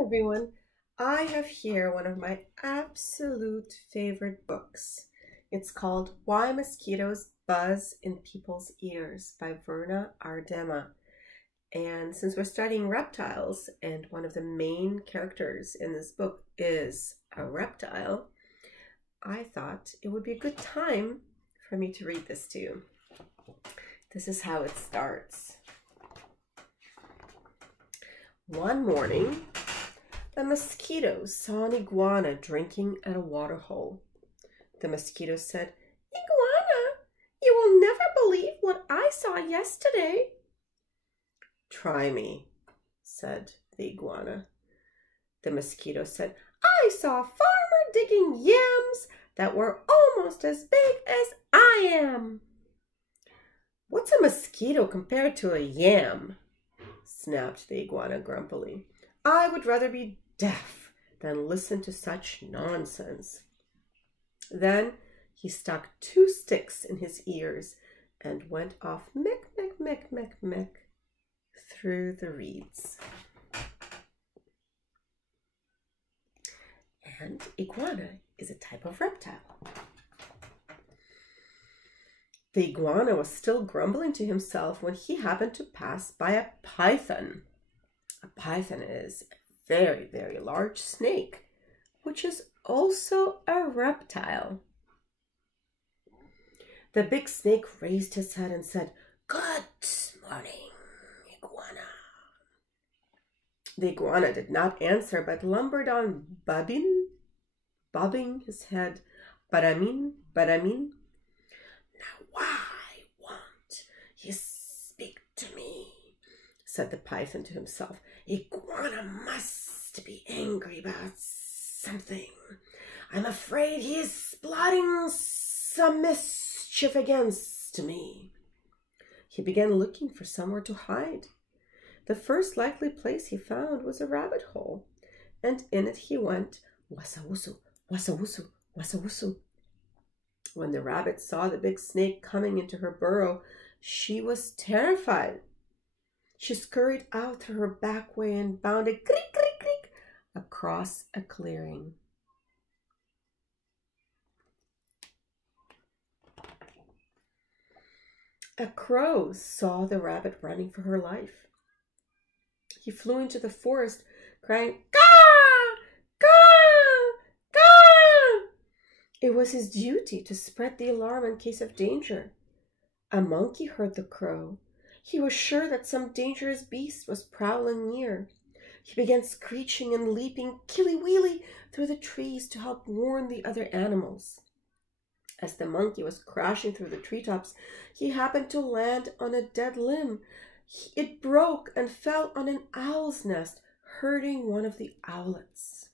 everyone. I have here one of my absolute favorite books. It's called Why Mosquitoes Buzz in People's Ears by Verna Ardema. And since we're studying reptiles and one of the main characters in this book is a reptile, I thought it would be a good time for me to read this to you. This is how it starts. One morning, the mosquitoes saw an iguana drinking at a water hole. The mosquito said, "Iguana, you will never believe what I saw yesterday." "Try me," said the iguana. The mosquito said, "I saw a farmer digging yams that were almost as big as I am." "What's a mosquito compared to a yam?" snapped the iguana grumpily. "I would rather be deaf than listen to such nonsense." Then he stuck 2 sticks in his ears and went off mick, mick, mick, mick, mick through the reeds. And iguana is a type of reptile. The iguana was still grumbling to himself when he happened to pass by a python. A python is a very, very large snake, which is also a reptile. The big snake raised his head and said, "Good morning, iguana." The iguana did not answer, but lumbered on bobbing his head. "Baramin, baramin." "Now why won't you speak to me?" said the python to himself. "Iguana must be angry about something. I'm afraid he is plotting some mischief against me." He began looking for somewhere to hide. The first likely place he found was a rabbit hole, and in it he went, wassa-wusso, wassa-wusso, wassa-wusso. When the rabbit saw the big snake coming into her burrow, she was terrified. She scurried out through her back way and bounded creak, creak, creak across a clearing. A crow saw the rabbit running for her life. He flew into the forest, crying, "Caw! Caw! Caw!" It was his duty to spread the alarm in case of danger. A monkey heard the crow. He was sure that some dangerous beast was prowling near. He began screeching and leaping killy-wheely through the trees to help warn the other animals. As the monkey was crashing through the treetops, he happened to land on a dead limb. It broke and fell on an owl's nest, hurting one of the owlets.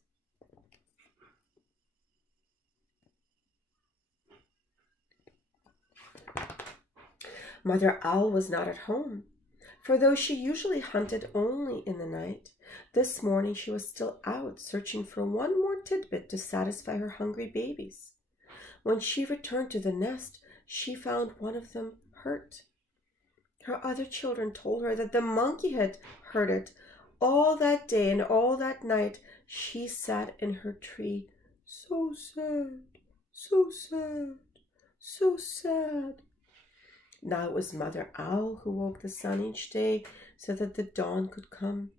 Mother Owl was not at home, for though she usually hunted only in the night, this morning she was still out searching for one more tidbit to satisfy her hungry babies. When she returned to the nest, she found one of them hurt. Her other children told her that the monkey had hurt it. All that day and all that night she sat in her tree, so sad, so sad, so sad. Now it was Mother Owl who woke the sun each day so that the dawn could come.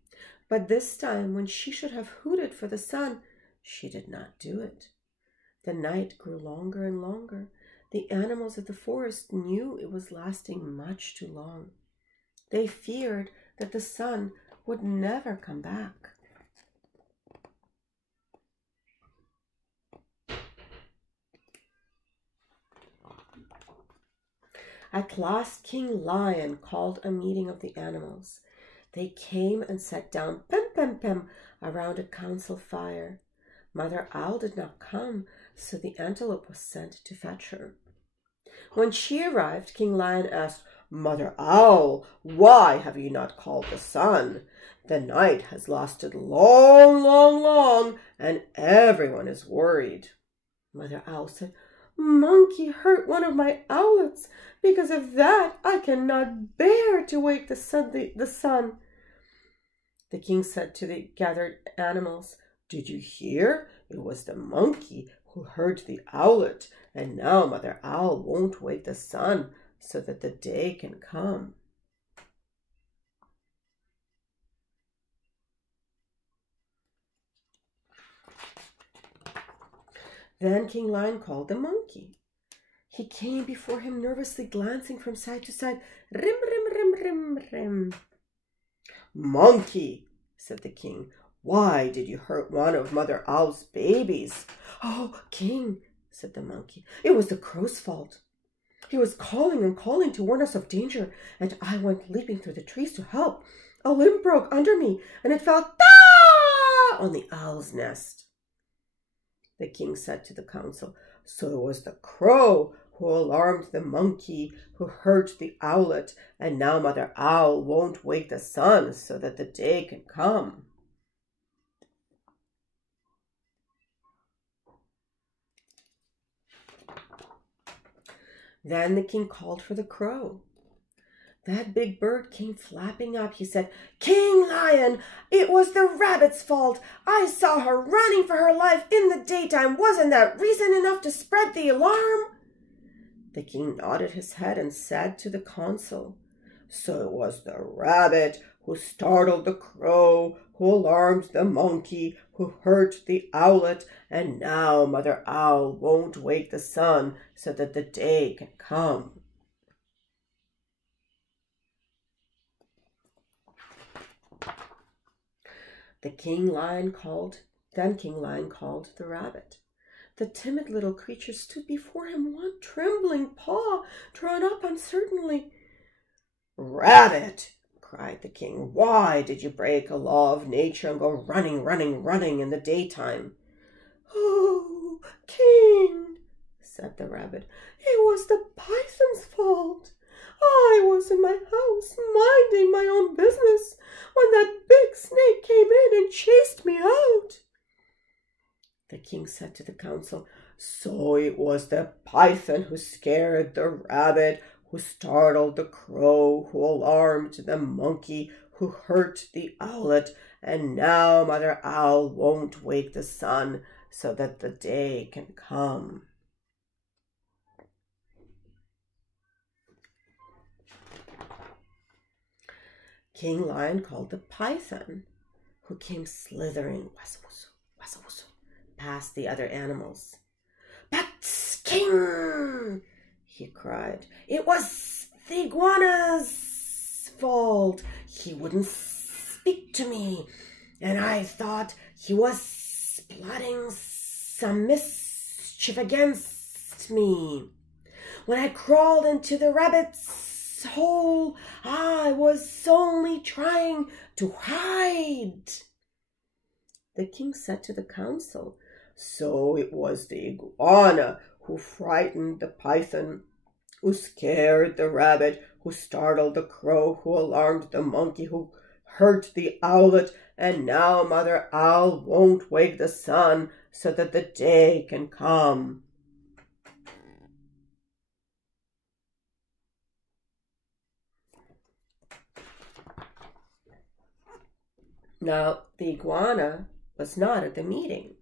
But this time, when she should have hooted for the sun, she did not do it. The night grew longer and longer. The animals of the forest knew it was lasting much too long. They feared that the sun would never come back. At last King Lion called a meeting of the animals. They came and sat down pem, pem, pem around a council fire. Mother Owl did not come, so the antelope was sent to fetch her. When she arrived, King Lion asked, "Mother Owl, why have you not called the sun? The night has lasted long, long, long, and everyone is worried." Mother Owl said, "Monkey hurt one of my owlets. Because of that, I cannot bear to wake the sun. The king said to the gathered animals, "Did you hear? It was the monkey who heard the owlet, and now Mother Owl won't wake the sun so that the day can come." Then King Lion called the monkey. He came before him nervously, glancing from side to side. Rim, rim, rim, rim, rim. "Monkey," said the king, "why did you hurt one of Mother Owl's babies?" "Oh, king," said the monkey, "it was the crow's fault. He was calling and calling to warn us of danger, and I went leaping through the trees to help. A limb broke under me, and it fell on the owl's nest." The king said to the council, "So it was the crow who alarmed the monkey who heard the owlet, and now Mother Owl won't wake the sun so that the day can come." Then the king called for the crow. That big bird came flapping up. He said, "King Lion, it was the rabbit's fault. I saw her running for her life in the daytime. Wasn't that reason enough to spread the alarm?" The king nodded his head and said to the council, "So it was the rabbit who startled the crow, who alarmed the monkey, who hurt the owlet, and now Mother Owl won't wake the sun so that the day can come." Then King Lion called the rabbit. The timid little creature stood before him, one trembling paw drawn up uncertainly. "Rabbit," cried the king, "why did you break a law of nature and go running, running, running in the daytime?" "Oh, king," said the rabbit, "it was the python's fault. I was in my house minding my own business when that big snake came in and chased me out." The king said to the council, "So it was the python who scared the rabbit, who startled the crow, who alarmed the monkey, who hurt the owlet, and now Mother Owl won't wake the sun so that the day can come." King Lion called the python, who came slithering past the other animals. "But, king," he cried, "it was the iguana's fault. He wouldn't speak to me, and I thought he was plotting some mischief against me. When I crawled into the rabbit's hole, I was only trying to hide." The king said to the council, "So it was the iguana who frightened the python, who scared the rabbit, who startled the crow, who alarmed the monkey, who hurt the owlet, and now Mother Owl won't wake the sun so that the day can come." Now the iguana was not at the meeting,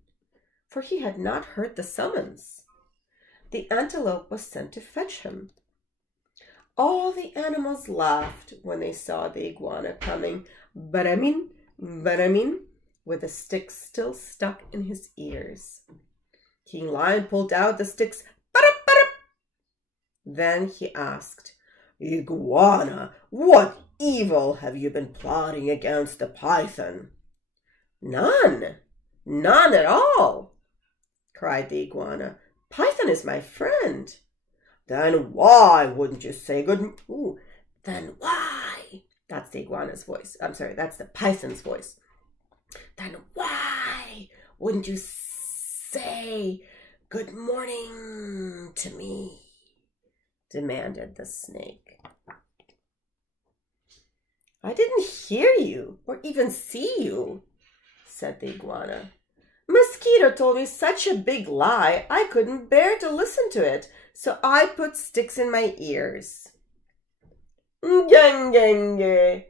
for he had not heard the summons. The antelope was sent to fetch him. All the animals laughed when they saw the iguana coming, baramin, with the sticks still stuck in his ears. King Lion pulled out the sticks, barap, barap. Then he asked, "Iguana, what evil have you been plotting against the python?" None at all," cried the iguana. "Python is my friend." "Then why wouldn't you say good?" "Then why?" That's the iguana's voice. I'm sorry, that's the python's voice. "Then why wouldn't you say good morning to me?" demanded the snake. "I didn't hear you or even see you," said the iguana. "Mosquito told me such a big lie I couldn't bear to listen to it, so I put sticks in my ears." "Ngenge,"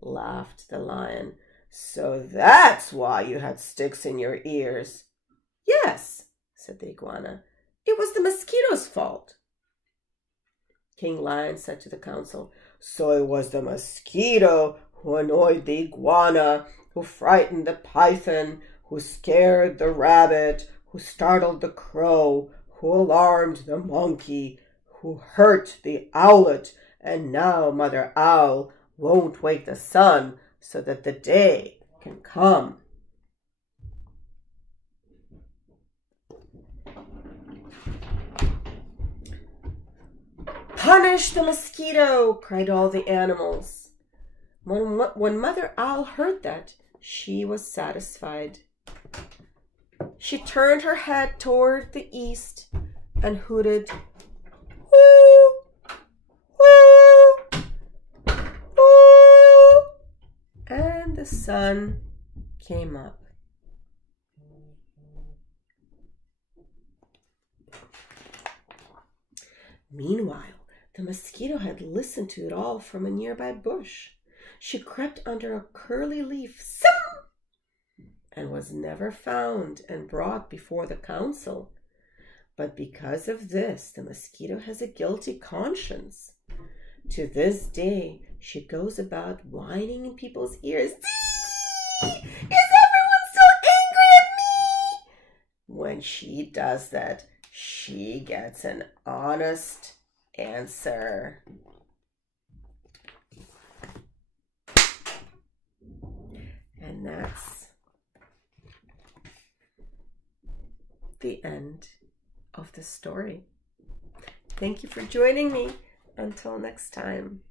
laughed the lion. So that's why you had sticks in your ears. Yes, said the iguana. It was the mosquito's fault. King Lion said to the council, so it was the mosquito who annoyed the iguana, who frightened the python, who scared the rabbit, who startled the crow, who alarmed the monkey, who hurt the owlet, and now Mother Owl won't wake the sun so that the day can come. Punish the mosquito, cried all the animals. When Mother Owl heard that, she was satisfied. She turned her head toward the east and hooted, "Hoo! Hoo! Hoo!" And the sun came up. Meanwhile, the mosquito had listened to it all from a nearby bush. She crept under a curly leaf, and was never found and brought before the council. But because of this, the mosquito has a guilty conscience. To this day, she goes about whining in people's ears. Is everyone still angry at me? When she does that, she gets an honest answer. And that's the end of the story. Thank you for joining me. Until next time.